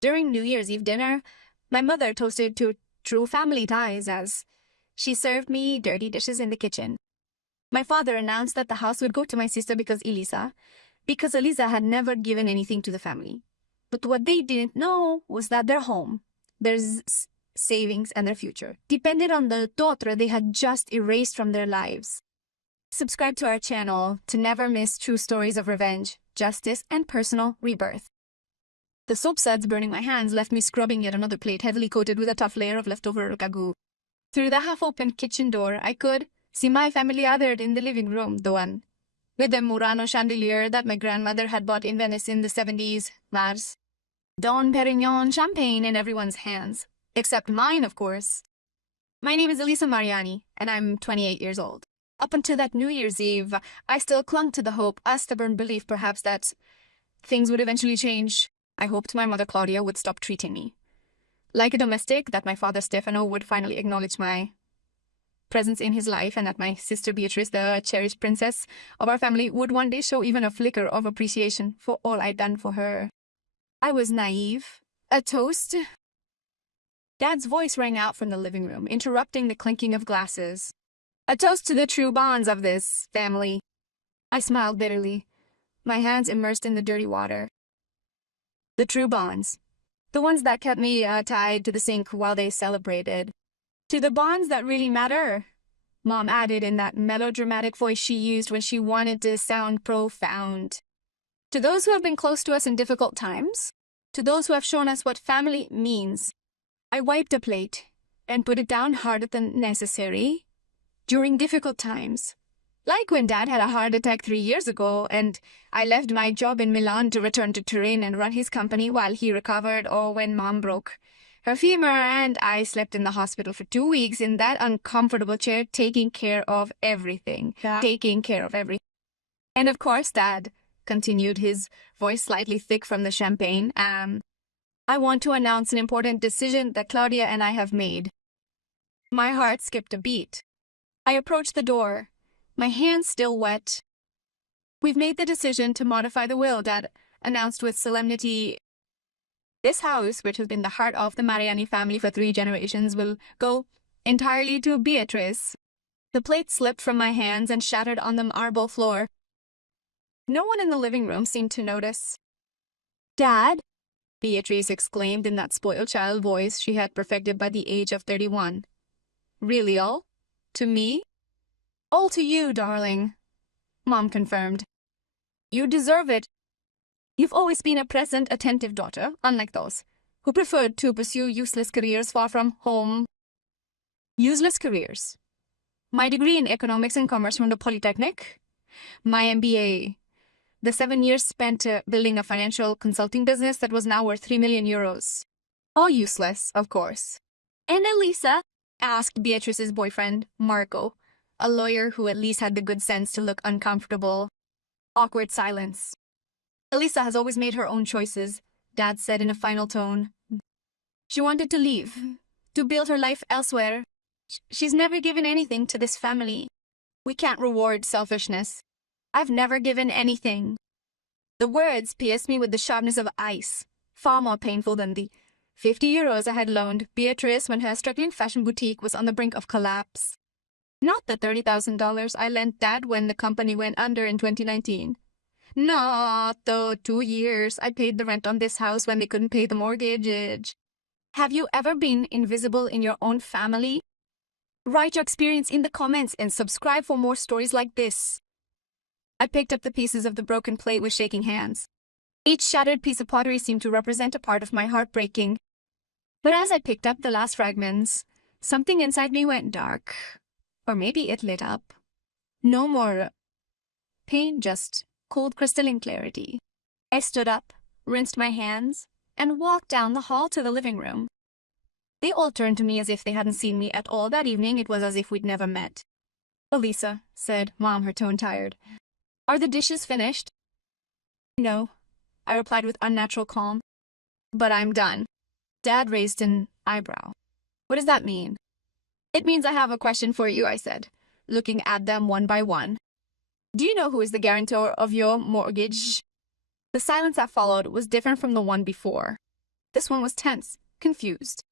During New Year's Eve dinner, my mother toasted to true family ties as she served me dirty dishes in the kitchen. My father announced that the house would go to my sister because Elisa had never given anything to the family. But what they didn't know was that their home, savings, and their future depended on the daughter they had just erased from their lives. Subscribe to our channel to never miss true stories of revenge, justice, and personal rebirth. The soap suds burning my hands left me scrubbing yet another plate heavily coated with a tough layer of leftover ragu. Through the half-open kitchen door, I could see my family gathered in the living room, the one with the Murano chandelier that my grandmother had bought in Venice in the 70s, Mars. Don Perignon champagne in everyone's hands, except mine, of course. My name is Elisa Mariani, and I'm 28 years old. Up until that New Year's Eve, I still clung to the hope, a stubborn belief perhaps, that things would eventually change. I hoped my mother Claudia would stop treating me like a domestic, that my father Stefano would finally acknowledge my presence in his life, and that my sister Beatrice, the cherished princess of our family, would one day show even a flicker of appreciation for all I'd done for her. I was naive. A toast? Dad's voice rang out from the living room, interrupting the clinking of glasses. A toast to the true bonds of this family. I smiled bitterly, my hands immersed in the dirty water. The true bonds. The ones that kept me tied to the sink while they celebrated. To the bonds that really matter, Mom added in that melodramatic voice she used when she wanted to sound profound. To those who have been close to us in difficult times, to those who have shown us what family means. I wiped a plate and put it down harder than necessary. During difficult times, like when Dad had a heart attack 3 years ago and I left my job in Milan to return to Turin and run his company while he recovered, or when Mom broke her femur and I slept in the hospital for 2 weeks in that uncomfortable chair, taking care of everything. And of course, Dad continued, his voice slightly thick from the champagne, I want to announce an important decision that Claudia and I have made. My heart skipped a beat. I approached the door, my hands still wet. We've made the decision to modify the will, Dad announced with solemnity. This house, which has been the heart of the Mariani family for 3 generations, will go entirely to Beatrice. The plate slipped from my hands and shattered on the marble floor. No one in the living room seemed to notice. Dad? Beatrice exclaimed in that spoiled child voice she had perfected by the age of 31. Really all? To me? All to you, darling, Mom confirmed. You deserve it. You've always been a present, attentive daughter, unlike those who preferred to pursue useless careers far from home. Useless careers. My degree in economics and commerce from the Polytechnic. My MBA. The 7 years spent building a financial consulting business that was now worth 3 million euros. All useless, of course. And Elisa? Asked Beatrice's boyfriend, Marco, a lawyer who at least had the good sense to look uncomfortable. Awkward silence. Elisa has always made her own choices, Dad said in a final tone. She wanted to leave, to build her life elsewhere. She's never given anything to this family. We can't reward selfishness. I've never given anything. The words pierced me with the sharpness of ice, far more painful than the 50 euros I had loaned Beatrice when her struggling fashion boutique was on the brink of collapse. Not the $30,000 I lent Dad when the company went under in 2019. Not the 2 years I paid the rent on this house when they couldn't pay the mortgage. Have you ever been invisible in your own family? Write your experience in the comments and subscribe for more stories like this. I picked up the pieces of the broken plate with shaking hands. Each shattered piece of pottery seemed to represent a part of my heart breaking. But as I picked up the last fragments, something inside me went dark. Or maybe it lit up. No more pain, just cold crystalline clarity. I stood up, rinsed my hands, and walked down the hall to the living room. They all turned to me as if they hadn't seen me at all that evening. It was as if we'd never met. Elisa, said Mom, her tone tired. Are the dishes finished? No, I replied with unnatural calm. But I'm done. Dad raised an eyebrow. What does that mean? It means I have a question for you, I said, looking at them one by one. Do you know who is the guarantor of your mortgage? The silence that followed was different from the one before. This one was tense, confused.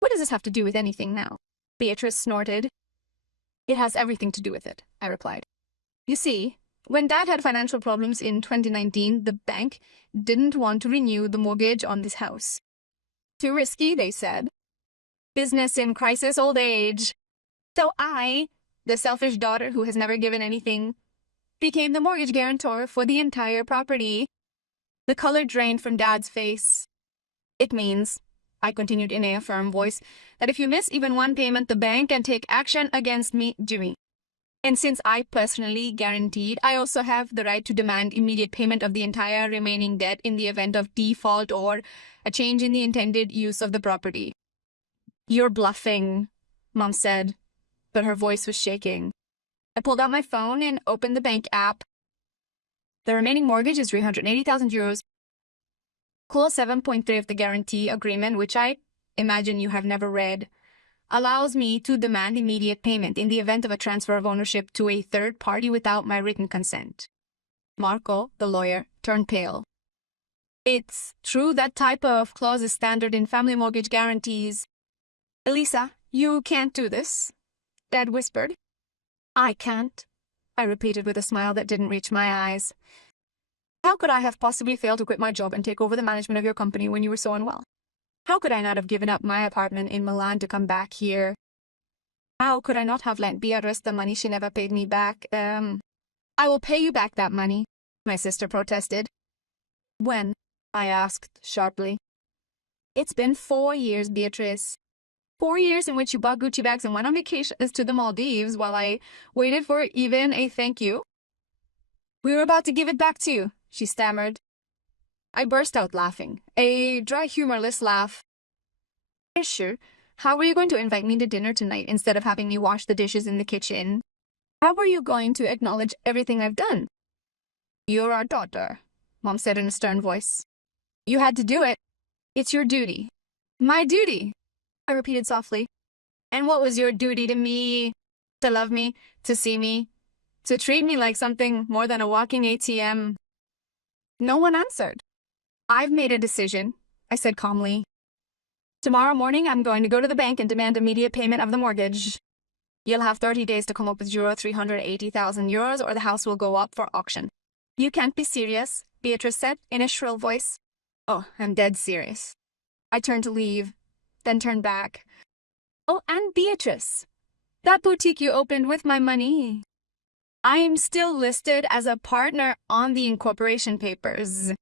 What does this have to do with anything now? Beatrice snorted. It has everything to do with it, I replied. You see, when Dad had financial problems in 2019, the bank didn't want to renew the mortgage on this house. Too risky, they said. Business in crisis old age. So I, the selfish daughter who has never given anything, became the mortgage guarantor for the entire property. The color drained from Dad's face. It means, I continued in a firm voice, that if you miss even one payment, the bank can take action against me, Jimmy. And since I personally guaranteed, I also have the right to demand immediate payment of the entire remaining debt in the event of default or a change in the intended use of the property. You're bluffing, Mom said, but her voice was shaking. I pulled out my phone and opened the bank app. The remaining mortgage is 380,000 euros. Clause 7.3 of the guarantee agreement, which I imagine you have never read, allows me to demand immediate payment in the event of a transfer of ownership to a third party without my written consent. Marco, the lawyer, turned pale. It's true that type of clause is standard in family mortgage guarantees. Elisa, you can't do this, Dad whispered. I can't, I repeated with a smile that didn't reach my eyes. How could I have possibly failed to quit my job and take over the management of your company when you were so unwell? How could I not have given up my apartment in Milan to come back here? How could I not have lent Beatrice the money she never paid me back? I will pay you back that money, my sister protested. When? I asked sharply. It's been 4 years, Beatrice. 4 years in which you bought Gucci bags and went on vacations to the Maldives while I waited for even a thank you. We were about to give it back to you, she stammered. I burst out laughing, a dry, humorless laugh. Sure, how were you going to invite me to dinner tonight instead of having me wash the dishes in the kitchen? How were you going to acknowledge everything I've done? You're our daughter, Mom said in a stern voice. You had to do it. It's your duty. My duty, I repeated softly. And what was your duty to me? To love me, to see me, to treat me like something more than a walking ATM? No one answered. I've made a decision, I said calmly. Tomorrow morning, I'm going to go to the bank and demand immediate payment of the mortgage. You'll have 30 days to come up with euro 380,000 euros or the house will go up for auction. You can't be serious, Beatrice said in a shrill voice. Oh, I'm dead serious. I turned to leave, then turned back. Oh, and Beatrice, that boutique you opened with my money. I'm still listed as a partner on the incorporation papers.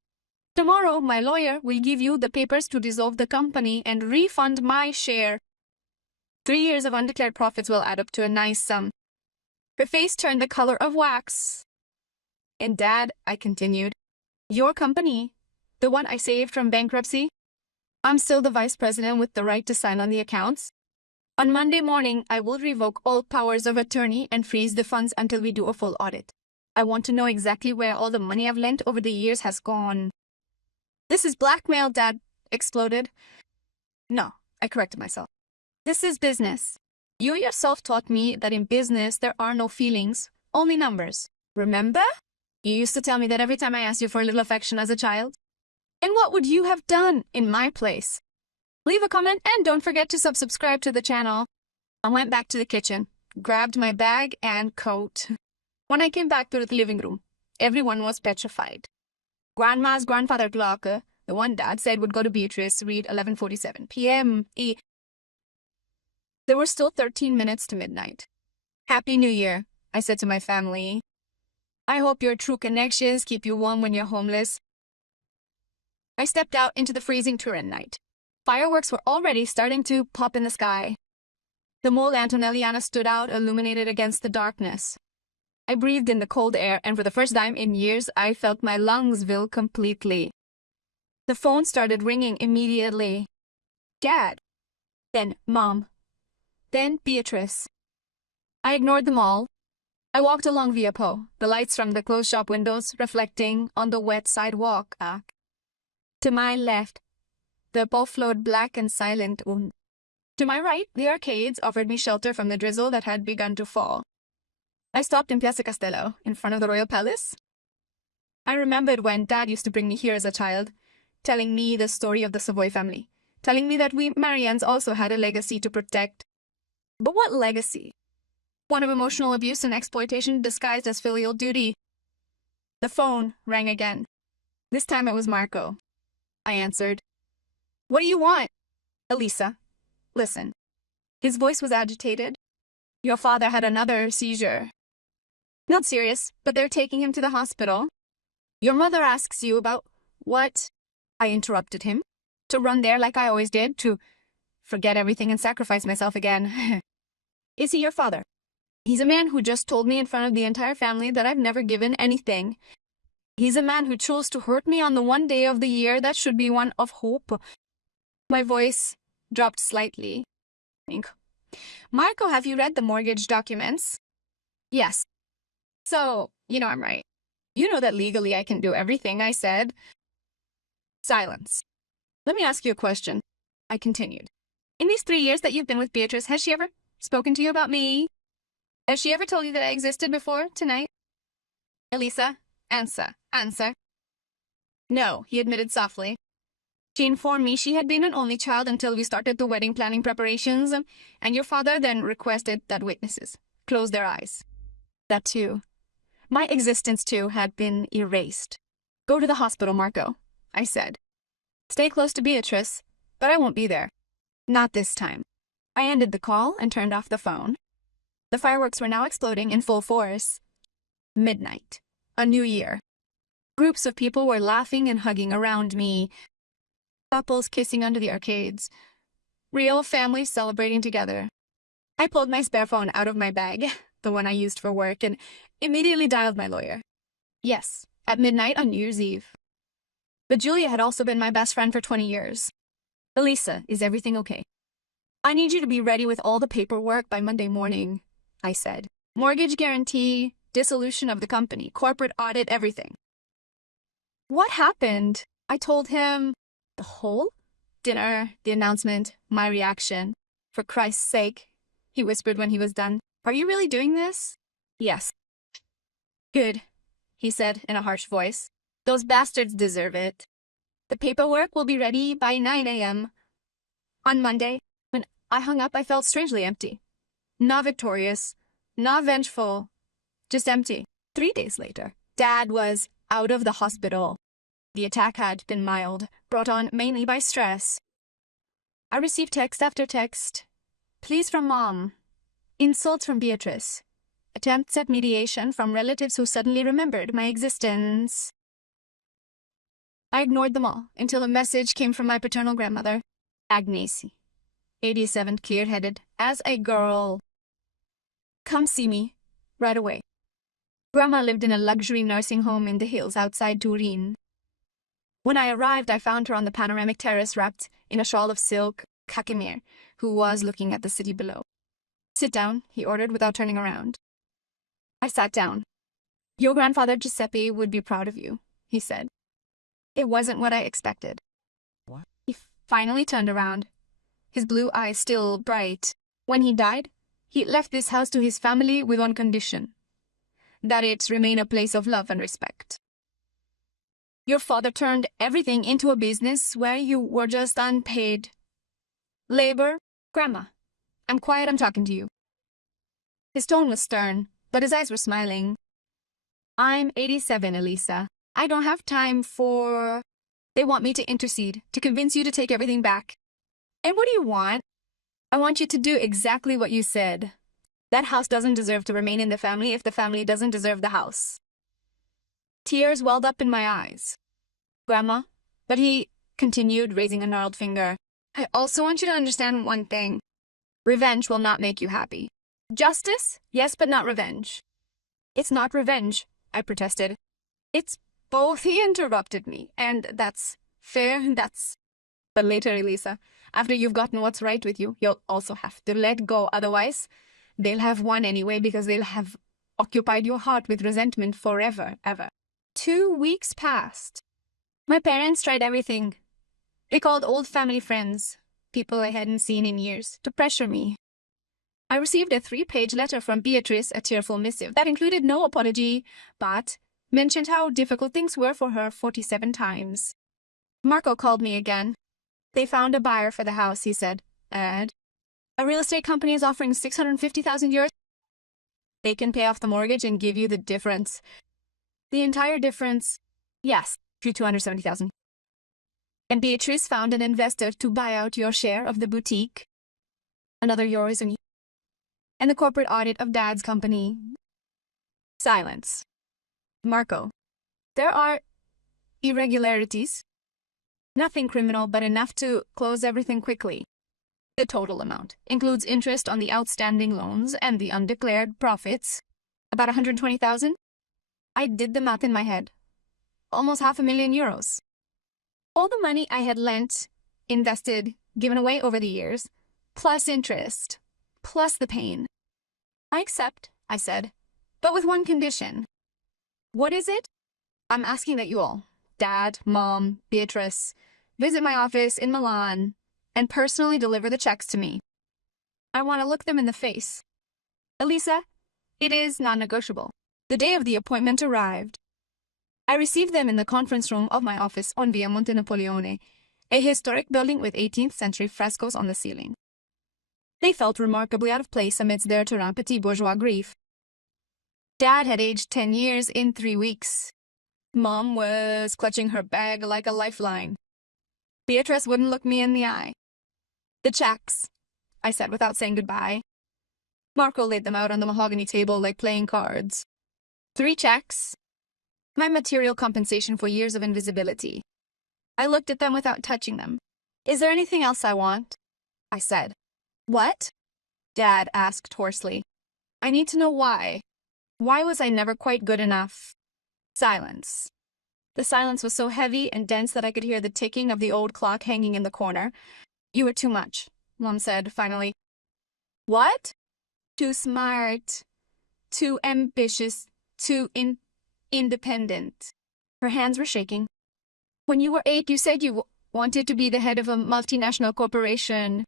Tomorrow, my lawyer will give you the papers to dissolve the company and refund my share. 3 years of undeclared profits will add up to a nice sum. Her face turned the color of wax. And Dad, I continued, your company, the one I saved from bankruptcy, I'm still the vice president with the right to sign on the accounts. On Monday morning, I will revoke all powers of attorney and freeze the funds until we do a full audit. I want to know exactly where all the money I've lent over the years has gone. This is blackmail, Dad exploded. No, I corrected myself. This is business. You yourself taught me that in business there are no feelings, only numbers. Remember? You used to tell me that every time I asked you for a little affection as a child. And what would you have done in my place? Leave a comment and don't forget to subscribe to the channel. I went back to the kitchen, grabbed my bag and coat. When I came back to the living room, everyone was petrified. Grandma's grandfather clock, the one Dad said would go to Beatrice, read 11:47 p.m. There were still 13 minutes to midnight. Happy New Year, I said to my family. I hope your true connections keep you warm when you're homeless. I stepped out into the freezing Turin night. Fireworks were already starting to pop in the sky. The Mole Antonelliana stood out, illuminated against the darkness. I breathed in the cold air, and for the first time in years, I felt my lungs fill completely. The phone started ringing immediately. Dad. Then Mom. Then Beatrice. I ignored them all. I walked along Via Po, the lights from the closed shop windows reflecting on the wet sidewalk. To my left, the Po flowed black and silent. To my right, the arcades offered me shelter from the drizzle that had begun to fall. I stopped in Piazza Castello, in front of the Royal Palace. I remembered when Dad used to bring me here as a child, telling me the story of the Savoy family, telling me that we Marians also had a legacy to protect. But what legacy? One of emotional abuse and exploitation disguised as filial duty. The phone rang again. This time it was Marco. I answered. What do you want? Elisa, listen. His voice was agitated. Your father had another seizure. Not serious, but they're taking him to the hospital. Your mother asks you about what? I interrupted him. To run there like I always did, to forget everything and sacrifice myself again. Is he your father? He's a man who just told me in front of the entire family that I've never given anything. He's a man who chose to hurt me on the one day of the year that should be one of hope. My voice dropped slightly. Marco, have you read the mortgage documents? Yes. So, I'm right. You know that legally I can do everything, I said. Silence. Let me ask you a question, I continued. In these 3 years that you've been with Beatrice, has she ever spoken to you about me? Has she ever told you that I existed before tonight? Elisa, answer. No, he admitted softly. She informed me she had been an only child until we started the wedding planning preparations, and your father then requested that witnesses close their eyes. That too. My existence too had been erased. Go to the hospital, Marco, I said. Stay close to Beatrice, but I won't be there. Not this time. I ended the call and turned off the phone. The fireworks were now exploding in full force. Midnight. A new year. Groups of people were laughing and hugging around me. Couples kissing under the arcades. Real families celebrating together. I pulled my spare phone out of my bag, the one I used for work, and immediately dialed my lawyer. Yes, at midnight on New Year's Eve. But Julia had also been my best friend for 20 years. Elisa, is everything okay? I need you to be ready with all the paperwork by Monday morning, I said. Mortgage guarantee, dissolution of the company, corporate audit, everything. What happened? I told him the whole dinner, the announcement, my reaction. For Christ's sake, he whispered when he was done. Are you really doing this? Yes. Good, he said in a harsh voice. Those bastards deserve it. The paperwork will be ready by 9 a.m. On Monday. When I hung up, I felt strangely empty. Not victorious, not vengeful, just empty. 3 days later, Dad was out of the hospital. The attack had been mild, brought on mainly by stress. I received text after text. Pleas from Mom. Insults from Beatrice. Attempts at mediation from relatives who suddenly remembered my existence. I ignored them all until a message came from my paternal grandmother, Agnesi, 87, clear-headed, as a girl. Come see me, right away. Grandma lived in a luxury nursing home in the hills outside Turin. When I arrived, I found her on the panoramic terrace wrapped in a shawl of silk, cachemire, who was looking at the city below. Sit down, he ordered without turning around. I sat down. Your grandfather Giuseppe would be proud of you, he said. It wasn't what I expected. What? He finally turned around, his blue eyes still bright. When he died, he left this house to his family with one condition, that it remain a place of love and respect. Your father turned everything into a business where you were just unpaid labor. Grandma, I'm quiet, I'm talking to you. His tone was stern, but his eyes were smiling. I'm 87, Elisa. I don't have time for... They want me to intercede, to convince you to take everything back. And what do you want? I want you to do exactly what you said. That house doesn't deserve to remain in the family if the family doesn't deserve the house. Tears welled up in my eyes. Grandma, but he continued, raising a gnarled finger. I also want you to understand one thing. Revenge will not make you happy. Justice? Yes, but not revenge. It's not revenge, I protested. It's both, he interrupted me, and that's fair, that's... But later, Elisa, after you've gotten what's right with you, you'll also have to let go, otherwise they'll have won anyway because they'll have occupied your heart with resentment forever, ever. 2 weeks passed. My parents tried everything. They called old family friends, people I hadn't seen in years, to pressure me. I received a 3-page letter from Beatrice, a tearful missive that included no apology, but mentioned how difficult things were for her 47 times. Marco called me again. They found a buyer for the house, he said. And a real estate company is offering 650,000 euros. They can pay off the mortgage and give you the difference. The entire difference? Yes, to 270,000. And Beatrice found an investor to buy out your share of the boutique. Another yours and the corporate audit of Dad's company. Silence. Marco. There are irregularities. Nothing criminal, but enough to close everything quickly. The total amount includes interest on the outstanding loans and the undeclared profits. About 120,000? I did the math in my head. Almost 500,000 euros. All the money I had lent, invested, given away over the years, plus interest, plus the pain. I accept, I said, but with one condition. What is it? I'm asking that you all, Dad, Mom, Beatrice, visit my office in Milan and personally deliver the checks to me. I want to look them in the face. Elisa, it is non-negotiable. The day of the appointment arrived. I received them in the conference room of my office on Via Monte Napoleone, a historic building with 18th century frescoes on the ceiling. They felt remarkably out of place amidst their terrain petit bourgeois grief. Dad had aged 10 years in 3 weeks. Mom was clutching her bag like a lifeline. Beatrice wouldn't look me in the eye. The checks, I said without saying goodbye. Marco laid them out on the mahogany table like playing cards. 3 checks. My material compensation for years of invisibility. I looked at them without touching them. Is there anything else I want? I said. What? Dad asked hoarsely. I need to know why. Why was I never quite good enough? Silence. The silence was so heavy and dense that I could hear the ticking of the old clock hanging in the corner. You were too much, Mom said finally. What? Too smart, too ambitious, too independent. Her hands were shaking. When you were 8, you said you wanted to be the head of a multinational corporation.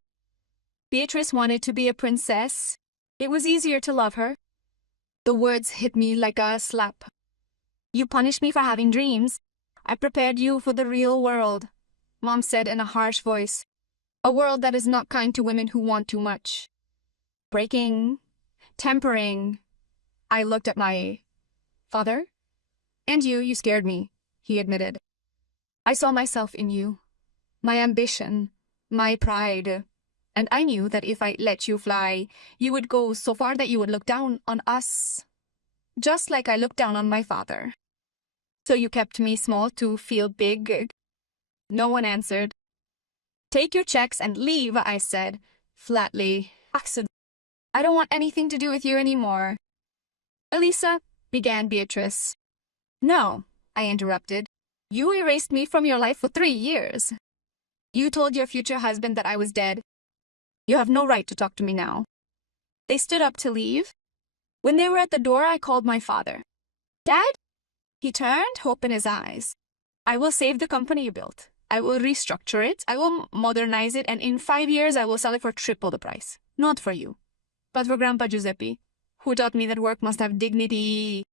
Beatrice wanted to be a princess. It was easier to love her. The words hit me like a slap. You punished me for having dreams. I prepared you for the real world, Mom said in a harsh voice. A world that is not kind to women who want too much. Breaking, tempering. I looked at my father. And you scared me, he admitted. I saw myself in you, my ambition, my pride, and I knew that if I let you fly, you would go so far that you would look down on us, just like I looked down on my father. So you kept me small to feel big? No one answered. Take your checks and leave, I said, flatly. I don't want anything to do with you anymore. Elisa, began Beatrice. No, I interrupted. You erased me from your life for 3 years. You told your future husband that I was dead. You have no right to talk to me now. They stood up to leave. When they were at the door, I called my father. Dad? He turned, hope in his eyes. I will save the company you built. I will restructure it. I will modernize it, and in 5 years I will sell it for triple the price. Not for you, but for Grandpa Giuseppe, who taught me that work must have dignity.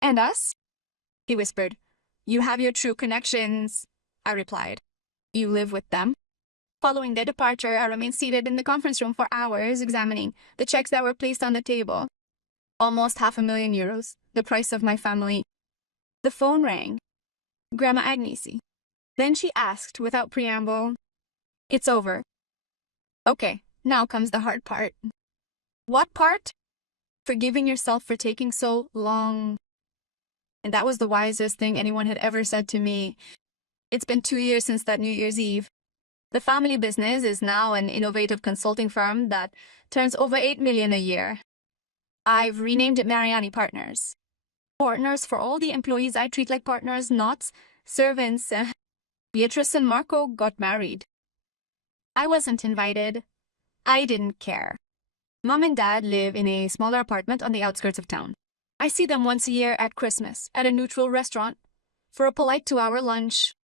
And us? He whispered. You have your true connections, I replied. You live with them. Following their departure, I remained seated in the conference room for hours, examining the checks that were placed on the table. Almost 500,000 euros, the price of my family. The phone rang. Grandma Agnesi. Then she asked, without preamble, It's over. Okay, now comes the hard part. What part? Forgiving yourself for taking so long. And that was the wisest thing anyone had ever said to me. It's been 2 years since that New Year's Eve. The family business is now an innovative consulting firm that turns over 8 million a year. I've renamed it Mariani Partners. Partners for all the employees I treat like partners, not servants. Beatrice and Marco got married. I wasn't invited. I didn't care. Mom and Dad live in a smaller apartment on the outskirts of town. I see them once a year at Christmas at a neutral restaurant for a polite 2-hour lunch.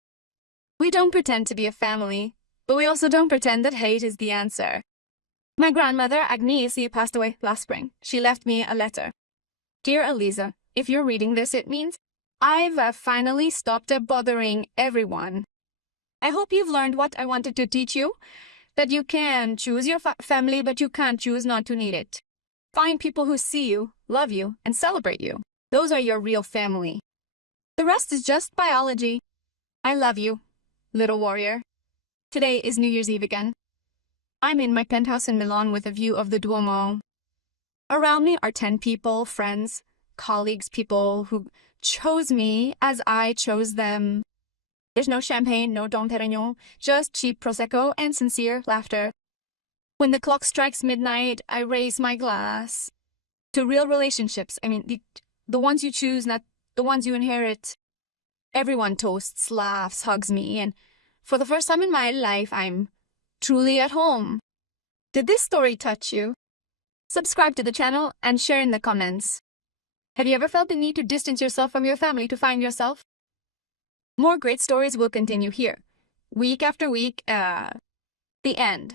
We don't pretend to be a family, but we also don't pretend that hate is the answer. My grandmother, Agnesi, passed away last spring. She left me a letter. Dear Elisa, if you're reading this, it means I've finally stopped bothering everyone. I hope you've learned what I wanted to teach you, that you can choose your family, but you can't choose not to need it. Find people who see you, love you, and celebrate you. Those are your real family. The rest is just biology. I love you, little warrior. Today is New Year's Eve again. I'm in my penthouse in Milan with a view of the Duomo. Around me are 10 people, friends, colleagues, people who chose me as I chose them. There's no champagne, no Dom Perignon, just cheap Prosecco and sincere laughter. When the clock strikes midnight, I raise my glass to real relationships. I mean, the ones you choose, not the ones you inherit. Everyone toasts, laughs, hugs me, and for the first time in my life, I'm truly at home. Did this story touch you? Subscribe to the channel and share in the comments. Have you ever felt the need to distance yourself from your family to find yourself? More great stories will continue here, week after week. The end.